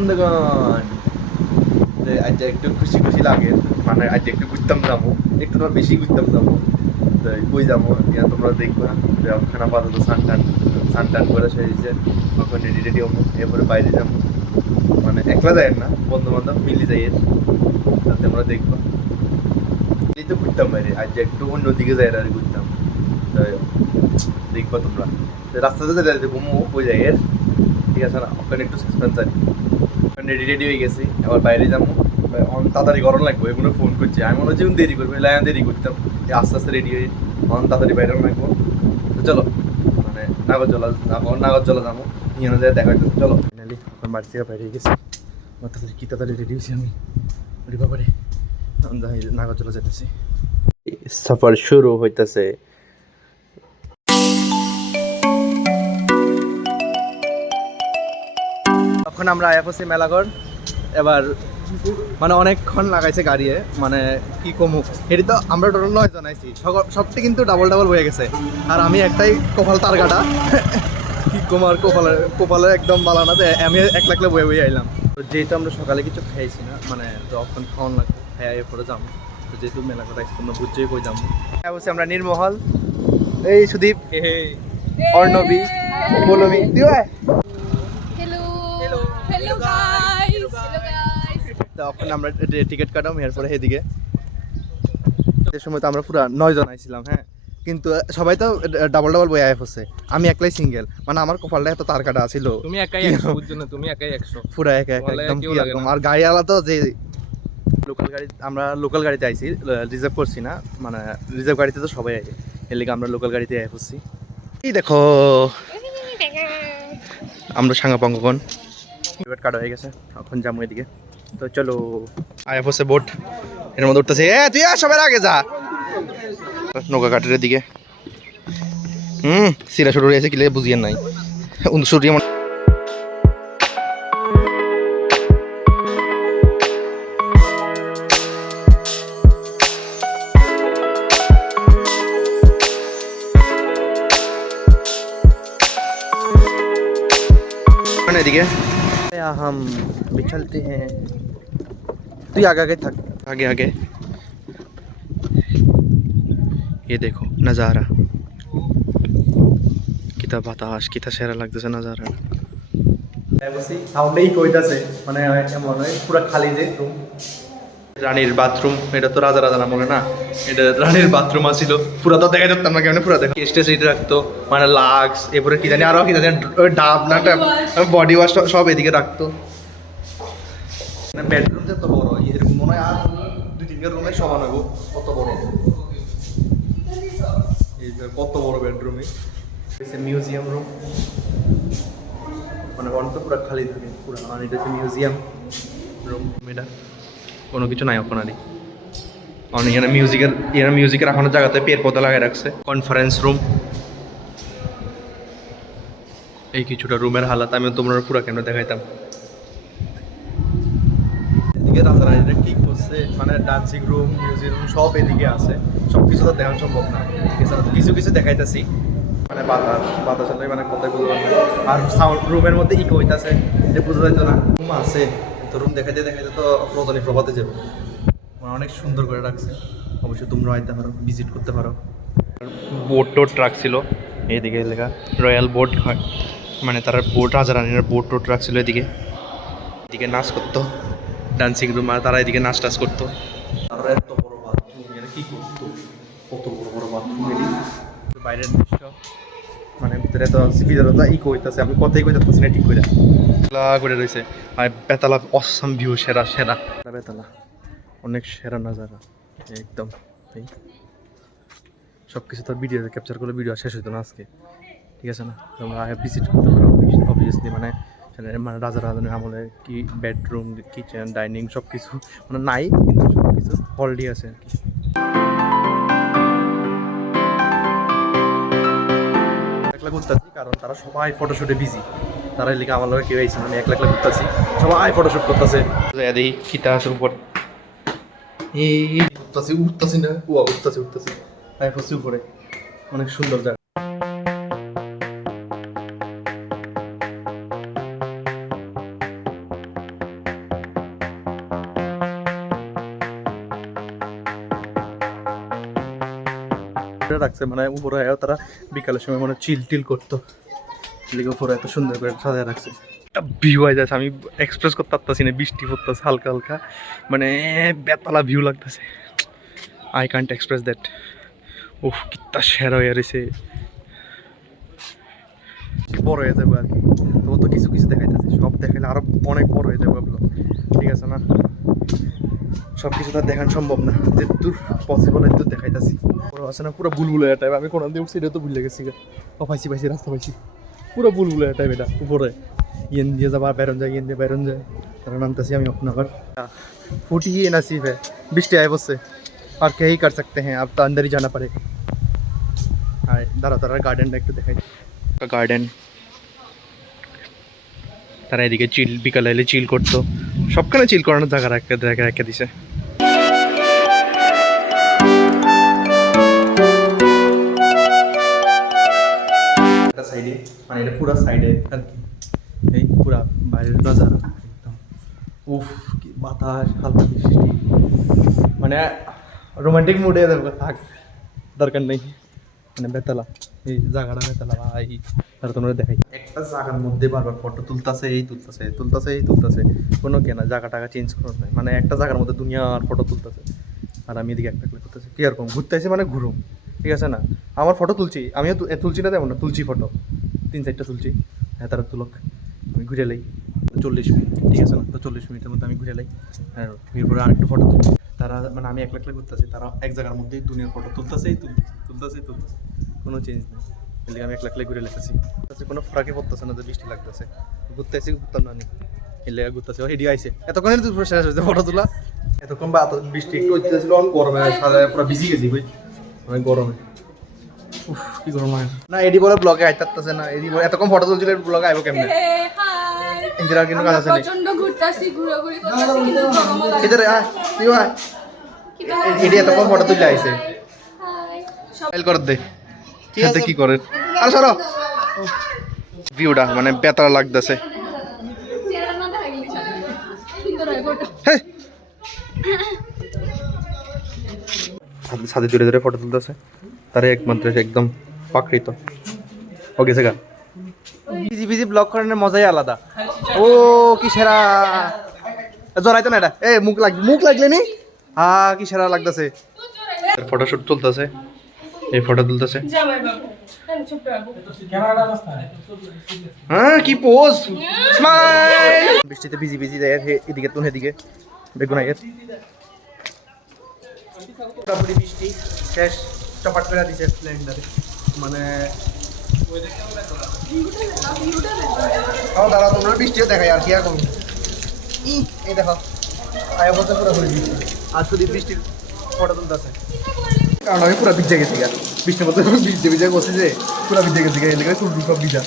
বন্ধুগণ, আজ একটু খুশি খুশি লাগে, মানে আজ একটু ঘুরতাম যাবো, একটু না বেশি ঘুরতাম যাবো। তো কই যাবো তোমরা দেখবা। ওখানে আপাতত সান টান করে সেরেছে, তখন রেডি রেডি হবো, এরপরে বাইরে যাবো। মানে একলা যায় না, বন্ধু বান্ধব মিলে যাই, তোমরা দেখবা। এই তো ঘুরতাম বাইরে, আজ একটু অন্যদিকে যাই আর ঘুরতাম। দেখবা তোমরা রাস্তাতে যাইতে ঘুমো ওই জায়গায়, ঠিক আছে না? ওখানে একটু সাসপেন্স আছে। রেডি রেডি হয়ে গেছি, আবার বাইরে যাবো। তাড়াতাড়ি গরম লাগবে, এগুলো ফোন করছি। আমি মনে হচ্ছে দেরি করবো, লাইন দেরি করতাম। আস্তে আস্তে রেডি হয়ে তাড়াতাড়ি বাইরে লাগবো। তো চলো, মানে নাগরজলা যাবো, নিয়ে যায় দেখা যাচ্ছে। চলো ফাইনালি এখন বাড়ি থেকে বাইরে গেছি। তাড়াতাড়ি কি তাড়াতাড়ি রেডি হয়েছি আমি, ওরে বাবারে। নাগরজলা যেতেছি, সফর শুরু হইতেছে। তখন আমরা আয়া পড়ছি মেলাঘর। এবার মানে অনেকক্ষণ লাগাইছে গাড়িয়ে, মানে কি কমু। এটি তো আমরা টোটাল 9 জন আইছি, সবটি কিন্তু ডাবল হয়ে গেছে। আর আমি একটাই কপাল তার কাটা, কি কমার কপালে একদম বালানাতে আমি একলা বয়ে আইলাম। তো যেহেতু আমরা সকালে কিছু খাইছি না, মানে যখন খাওয়ান লাগবে খাইয়ে পরে যাবো। তো যেহেতু মেলাঘর আইছি, তোমরা বুঝছেই কই যাবো। অবশ্যই আমরা নির্মহল, এই সুদীপ, অর্ণবী, পৌলমী, তুই আয়। তখন আমরা টিকিট কাটাম, এরপরে এদিকে সময় তো আমরা পুরো 9 জন আইছিলাম। হ্যাঁ, কিন্তু সবাই তো ডাবল বই আয় হচ্ছে, আমি একলাই সিঙ্গেল। মানে আমার কপালটা এত তার কাটা ছিল। তুমি একাই 100, বুঝছো না? তুমি একাই 100 পুরো একা একদম কি রকম। আর গাড়িওয়ালা তো যে আমরা লোকাল গাড়িতে আইছি, রিজার্ভ করছি না। মানে রিজার্ভ গাড়িতে তো সবাই আইছে, এর লিগে আমরা লোকাল গাড়িতে আয় হচ্ছি। এই দেখো আমরা সাঙ্গাপাঙ্গন টিকিট কাটা হয়ে গেছে, এখন যাবো এদিকে। তো চলো, আয়া পড়ছে বোট, এর মধ্যে উঠতেছে। তুই সবার আগে যা, নৌকা ঘাটের দিকে। সিরা শুরু হয়েছে, কিলে বুঝিয়ে নাই সূর্য এদিকে। हम भी चलते हैं, তুই আগে থাক, আগে। ये देखो नज़ारा, कितना বাতাস, कितना সেরা লাগতেছে নজারা। সাউন্ডেই কইতাছে, মানে এমন হয় পুরো খালি যে রুম। রানীর বাথরুম, এটা তো রাজা না বলে না, এটা রানীর বাথরুম আছিল। পুরা তো দেখা যেতাম না, কেমন পুরা দেখো স্টেজ রাখতো, মানে লাক্স, এরপরে কি জানি আরো কি জানি ডাব না বডি ওয়াশ সব এদিকে রাখতো। বেডরুম যত বড়, এরকম মনে হয় আর 2-3 রুমে সমান হবো, কত বড়। এই যে কত বড় বেডরুমে। মিউজিয়াম রুম, মানে তো পুরো খালি থাকে পুরো। আর এটা হচ্ছে মিউজিয়াম রুম, এটা কোনো কিছু নাই ওখানে। অনেক এখানে মিউজিকের রাখানোর জায়গাতে পেড় পৌধা লাগাই রাখছে। কনফারেন্স রুম, এই কিছুটা রুমের হালাত আমি তোমরা পুরো কেন দেখাইতাম। এদিকে রাজারা এটা কি করছে, মানে ডান্সিং রুম, মিউজিক রুম সব এদিকে আছে। সব কিছু তো দেখানো সম্ভব না, কিছু কিছু দেখাইতেছি। মানে বাতাস হলে মানে কথাই বুঝতে পারবে। আর সাউন্ড রুমের মধ্যে ইকো হইতাছে, এটা বোঝা যাইতো না। রুম আছে তো, রুম দেখাইতে তো রজনী প্রভাতে যাবো। মানে অনেক সুন্দর করে রাখছে, অবশ্যই তোমরা আইতে পারো, ভিজিট করতে পারো। বোট রাখছিল এইদিকে, লেখা রয়্যাল বোট, মানে তারা বোট, রাজা রানীর বোট রাখছিল এদিকে নাচ করতো, ডান্সিং রুম। আর তারা এদিকে নাচ টাচ করতো। তারা এত বড় বাথরুম, কি করতো, কত বড় বাথরুম। বাইরের দৃশ্য, মানে ভিতরে তো ভিতরে ইকো হইতেছে, আমি কথাই কইতে পারছি না ঠিক করে রয়েছে। আর বেতালা অসাম ভিউ, সেরা বেতালা, অনেক সেরা নাজারা একদম। এই সব কিছু তো ভিডিও ক্যাপচার করলে ভিডিও শেষ হইতো না আজকে, ঠিক আছে না? তোমরা ভিজিট করতে পারো অবভিয়াসলি। মানে রাজা রাজানের আমলে কি বেডরুম, কিচেন, ডাইনিং সব কিছু মানে নাই, কিন্তু সব কিছু অলরেডি আছে আর কি। একলা ঘুরতেছি, কারণ তারা সবাই ফটোশুটে বিজি। তারা এদিকে আমার লোক কেউ আইছে, আমি একলা ঘুরতেছি, সবাই ফটোশুট করতেছে। দেখি খিতা আছে উপর, উঠতেছি না, উঠতেছি আমি পড়ছি উপরে। অনেক সুন্দর জায়গা। রাখছে মানে উপরে তারা বিকালের সময় মানে চিল টিল করতো, লিগে উপরে এত সুন্দর করে সাজায় রাখছে। একটা ভিউ হয়ে যাচ্ছে, আমি এক্সপ্রেস করতে পারতেছি না, বৃষ্টি পড়তেছে হালকা হালকা, মানে বেতালা ভিউ লাগতেছে। I can't express that. উফ কিত্তা সেরা হয়ে রয়েছে, বড় হয়ে যাবে আর কি। তোমার তো কিছু কিছু দেখাইতেছে, সব দেখাইলে আরো অনেক বড় হয়ে যাবে ওগুলো, ঠিক আছে না? সব কিছু তো দেখানো সম্ভব না, যেহেতু পসিবল একটু দেখাইতেছি। পুরো আছে না পুরো বুলবুলে টাইপ, আমি কোনো দিয়ে উঠছি এটা তো ভুলে গেছি। ও পাইছি পাইছি রাস্তা পাইছি, পুরো বুলবুলে টাইপ এটা। উপরে ইয়েন দিয়ে যাবা বেরোন যায়, ইয়েন দিয়ে বেরোন যায়, তারা নামতেছি আমি এখন আবার। फूटी ही नसीब है, बृष्टि आए उससे और क्या ही कर सकते हैं, अब तो अंदर ही जाना पड़ेगा। আর দাঁড়া দাঁড়া গার্ডেনটা একটু দেখাই, গার্ডেন। তারা এদিকে চিল, বিকালে এলে চিল করতো, সবখানে চিল করানোর জায়গা রেখে দিছে। সাইডে মানে এটা পুরো সাইডে আর কি, এই পুরা বাইরের নজারা একদম। উফ কি বাতাস, হালকা বৃষ্টি, মানে রোমান্টিক মুডে যাবে, থাক দরকার নেই। মানে বেতালা, এই জায়গাটা বেতালা ভাই। তারা তোমরা দেখাই একটা জায়গার মধ্যে বারবার ফটো তুলতেছে, এই তুলতেছে তুলতেছে এই তুলতেছে, কোনো কেনা জায়গা টাকা চেঞ্জ করার নাই, মানে একটা জায়গার মধ্যে দুনিয়ার ফটো তুলতেছে। আর আমি এদিকে একটা করতেছি কি এরকম ঘুরতে আসি, মানে ঘুরুম, ঠিক আছে না? আমার ফটো তুলছি, আমিও তুলছি না তেমন না, তুলছি ফটো 3-4টা তুলছি। হ্যাঁ তারা তুলক, আমি ঘুরে লাই 40 মিনিট, ঠিক আছে না? তো 40 মিনিটের মধ্যে আমি ঘুরে লাই, হ্যাঁ এরপরে আরেকটু ফটো তুলছি। তারা মানে আমি একলা একলা ঘুরতেছি, তারা এক জায়গার মধ্যেই দুনিয়ার ফটো তুলতেছেই তুলতেছেই কোনো চেঞ্জ নেই। এদিকে আমি একলা একলাই ঘুরে লেগেছি, কোনো ফরাকে পড়তেছে না যে বৃষ্টি লাগতেছে। ঘুরতে আসি ঘুরতাম না, এলে ঘুরতেছে হেডি আইসে এতক্ষণে শেষ হয়েছে ফটো তোলা। এতক্ষণ বা বৃষ্টি একটু হইতেছিল, অন গরমে সারা পুরো ভিজি গেছি ভাই, অনেক গরমে। উফ কি গরম হয় না। এডি বলে ব্লগে আইতাছে না, এডি বলে এতক্ষণ ফটো তুলছিল, ব্লগে আইবো কেমনে? ইন্দিরা কিন্তু কাজ আছে না, প্রচন্ড ঘুরতাছি, ঘুরাঘুরি করতেছি, কিন্তু গরমও লাগে। এদের তুই ভাই এডি এতক্ষণ ফটো তুলে আইছে, ফাইল করে দে, ঠিক আছে? কি করে আর সরো, ভিউটা মানে বেতারা লাগতেছে। চেহারা না দেখা গেলে চলে, সুন্দর হয় ফটো। সাথে দূরে দূরে ফটো তুলতেছে, তারে একমাত্র একদম পাকৃত। ওকে সেগা বিজি বিজি ব্লগ করার মজাই আলাদা। ও কি সেরা, জড়াইতো না এটা, এ মুখ লাগলে নি, কি সেরা লাগতেছে। ফটোশুট চলতেছে, এই ফটো তুলতেছে। হ্যাঁ কি পোজ, স্মাইল। বৃষ্টিতে ভিজি ভিজি যায়, এদিকে তুন এদিকে বেগুনাইয়ের পুরোপুরি বৃষ্টি শেষ, চপাট করে দিছে স্প্লেন্ডারে, মানে দাঁড়া তোমরা বৃষ্টিও দেখাই আর কি এখন। এই দেখো আয়া বলতে পুরোপুরি বৃষ্টি, আর শুধু বৃষ্টির ফটো তুলতেছে, কারণ আমি পুরো ভিজে গেছি, বৃষ্টির মধ্যে ভিজে বসে যে পুরো ভিজে গেছি, এলাকায় চুল সব ভিজা।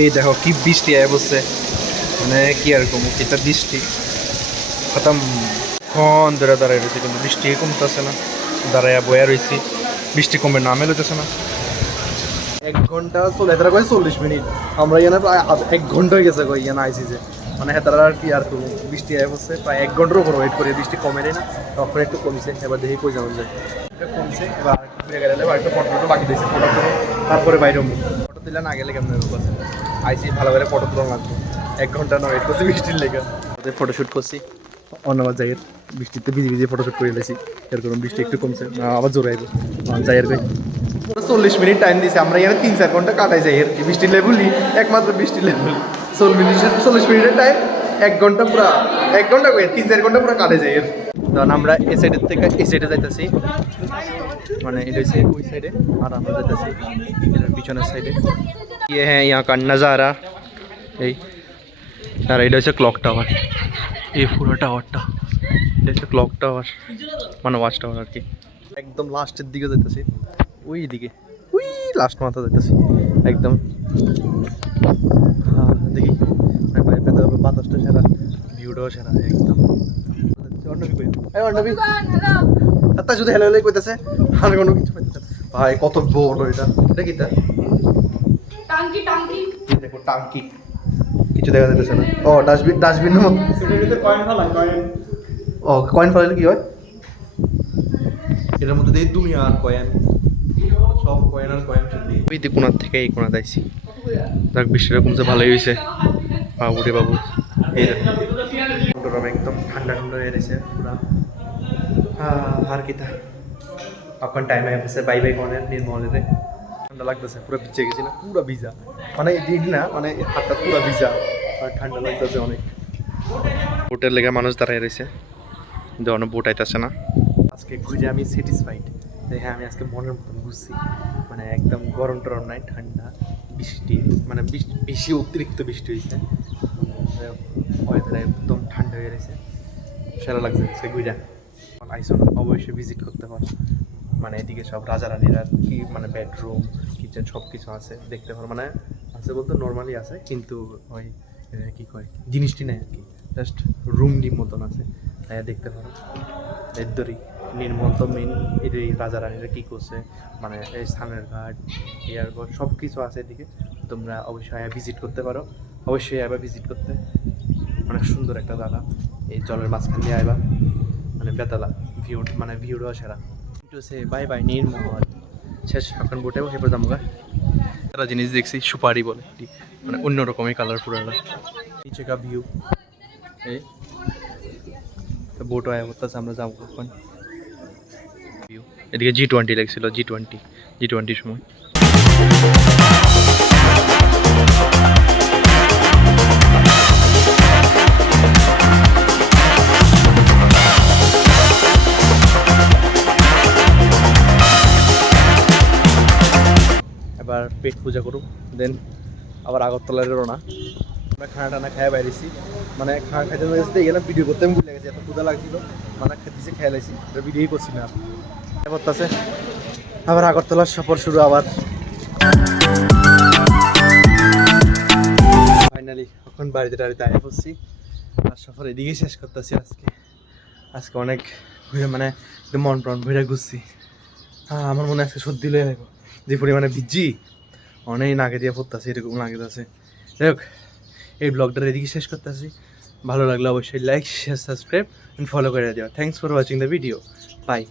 এই দেখো কি বৃষ্টি আয়া বসছে, মানে কি আর কম, এটা বৃষ্টি খতম। ক্ষণ ধরে দাঁড়ায় রয়েছে, কিন্তু বৃষ্টি কমতেছে না, দাঁড়াইয়া বয়া রয়েছি, বৃষ্টি কমে নামে লইতেছে না। 1 ঘন্টা চলে, এতারা কয়ে 40 মিনিট, আমরা এখানে প্রায় 1 ঘন্টা হয়ে গেছে কই এখানে আইসি যে, মানে হেতারা আর কি আর তো বৃষ্টি আয় বসছে, প্রায় 1 ঘন্টার উপর ওয়েট করে, বৃষ্টি কমে না, তখন একটু কমছে। এবার দেখি কই যাওয়া যায়, এটা কমছে। এবার ঘুরে গেলে একটা ফটো বাকি দিয়েছে, ফটো তুলো তারপরে বাইরে ফটো তুলে না গেলে কেমন হবে? আইসি ভালো করে ফটো তোলা লাগবে, 1 ঘন্টা না ওয়েট করছি বৃষ্টির লেগে। ফটোশ্যুট করছি অন্যবার জায়গায়, বৃষ্টিতে ভিজি ভিজে ফটোশ্যুট করে এলেছি, এরকম বৃষ্টি একটু কমছে, আবার জোরে আইব জায়ের ভাই। 40 মিনিট টাইম দিয়েছে, আমরা এখানে 3-4 ঘন্টা কাটাই যাই আর কি, বৃষ্টির লেভেলই একমাত্র বৃষ্টির লেভেল। 40 মিনিটের টাইম 1 ঘন্টা পুরা, 1 ঘন্টা 3-4 ঘন্টা পুরো কাটে যায়। তখন আমরা এই সাইডের থেকে এই সাইডে যাইতেছি, মানে এটা হচ্ছে ওই সাইডে, আর আমরা যাইতেছি এটার পিছনের সাইডে। ইয়ে হ্যাঁ ইয়া কা নজারা, এই আর এটা হচ্ছে ক্লক টাওয়ার, এই পুরো টাওয়ারটা এটা হচ্ছে ক্লক টাওয়ার, মানে ওয়াচ টাওয়ার আর কি। একদম লাস্টের দিকে যাইতেছি, ওই দিকে ওই লাস্ট মাথা যাইতেছি একদম। হ্যাঁ দেখি বাতাসটা সেরা, ভিউটাও সেরা একদম। তা শুধু হেলো হেলো কইতেছে, আর কোনো কিছু পাইতেছে না। ভাই কত বড় এটা, এটা কি তা? টাঙ্কি টাঙ্কি দেখো টাঙ্কি, কিছু দেখা যাইতেছে না। ও ডাস্টবিন, ডাস্টবিন ও কয়েন ফেলাইলে কি হয়? এটার মধ্যে দিয়ে দুনিয়া আর কয়েন সব কয়েন আর কয়েন শুধু ওই দিক কোনার থেকে এই কোনা যাইছি যাক বৃষ্টিটা কমছে ভালোই হয়েছে বাবু রে বাবু এই দেখুন একদম ঠান্ডা ঠান্ডা হয়ে গেছে পুরা আর কি তা এখন টাইম হয়ে গেছে বাই বাই কনের নির্মলের ঠান্ডা লাগতেছে পুরো ভিজে গেছি না পুরো ভিজা মানে দিন না মানে হাতটা পুরো ভিজা আর ঠান্ডা লাগতেছে অনেক বোটের লেগে মানুষ দাঁড়ায় রয়েছে কিন্তু অনেক বোট আইতেছে না আজকে ঘুরে আমি স্যাটিসফাইড হ্যাঁ আমি আজকে মনের মতন ঘুরছি মানে একদম গরম টরম নাই ঠান্ডা বৃষ্টি মানে বেশি অতিরিক্ত বৃষ্টি হয়েছে ওয়েদার একদম ঠান্ডা হয়ে গেছে সেরা লাগছে সে ঘুরে আইসো না অবশ্যই ভিজিট করতে পারো মানে এদিকে সব রাজা রানীরা কি মানে বেডরুম কিচেন সব কিছু আছে দেখতে পারো মানে আছে বলতে নর্মালি আছে কিন্তু ওই কি কয় জিনিসটি নেই আর কি জাস্ট রুমটির মতন আছে তাই দেখতে পারো এদরি নির্মল তো মেন এই রাজা রানীরা কী করছে মানে এই স্থানের ঘাট এয়ারপোর্ট সব কিছু আছে এদিকে তোমরা অবশ্যই ভিজিট করতে পারো অবশ্যই আবার ভিজিট করতে অনেক সুন্দর একটা জায়গা এই জলের মাঝখান দিয়ে আইবা মানে বেতালা ভিউ মানে ভিউটাও সেরা কিন্তু সে বাই বাই নির্মল শেষ এখন বোটেও হেপে দামগা একটা জিনিস দেখছি সুপারি বলে মানে অন্যরকমই কালার পুরোটা নিচে কা ভিউ এই তো বোটও আয়া করতেছে আমরা যাবো এখন ভিউ এদিকে G20 লেগছিল G20 সময় এবার পেট পূজা করুক দেন আবার আগরতলার রওনা আমরা খানা টানা খাইয়া বাইরেছি মানে খানা খাইতে যেতে গেলাম ভিডিও করতে আমি ভুলে গেছি এত ক্ষুধা লাগছিল মানে খেতেছি খেয়ে লাইছি ভিডিওই করছি না করতেছে আবার আগরতলার সফর শুরু আবার ফাইনালি এখন বাড়িতে আয়া পড়ছি আর সফর এদিকেই শেষ করতেছি আজকে অনেক ঘুরে মানে একদম মন প্রাণ ভরে ঘুরছি আমার মনে আজকে সর্দি লয়ে নেব যে পরিমাণে ভিজি অনেক নাকে দিয়ে পড়তেছে এরকম লাগে আছে যাই হোক এই ব্লগটার এদিকে শেষ করতেছি ভালো লাগলে অবশ্যই like share subscribe and follow করে দিও thanks for watching the video by